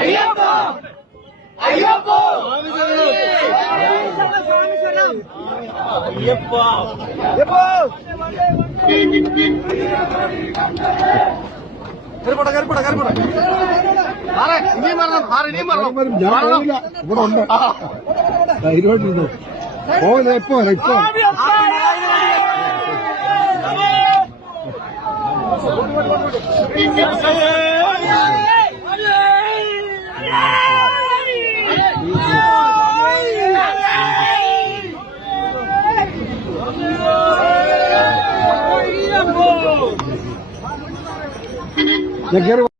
ஐயப்பா ஐயப்பா കയറിപ്പോട്ടെ കയറിപ്പോട്ടെ കയറിപ്പോട്ടെ ആരെ ഇനിയും മരണം ആരെ ഇനിയും ഞാൻ പോവില്ല. ഇവിടെ ഉണ്ട്. ധൈര്യമായിട്ടിരുന്നു പോവില്ല എപ്പോ വരാം ഇപ്പൊ ഞാൻ കയറി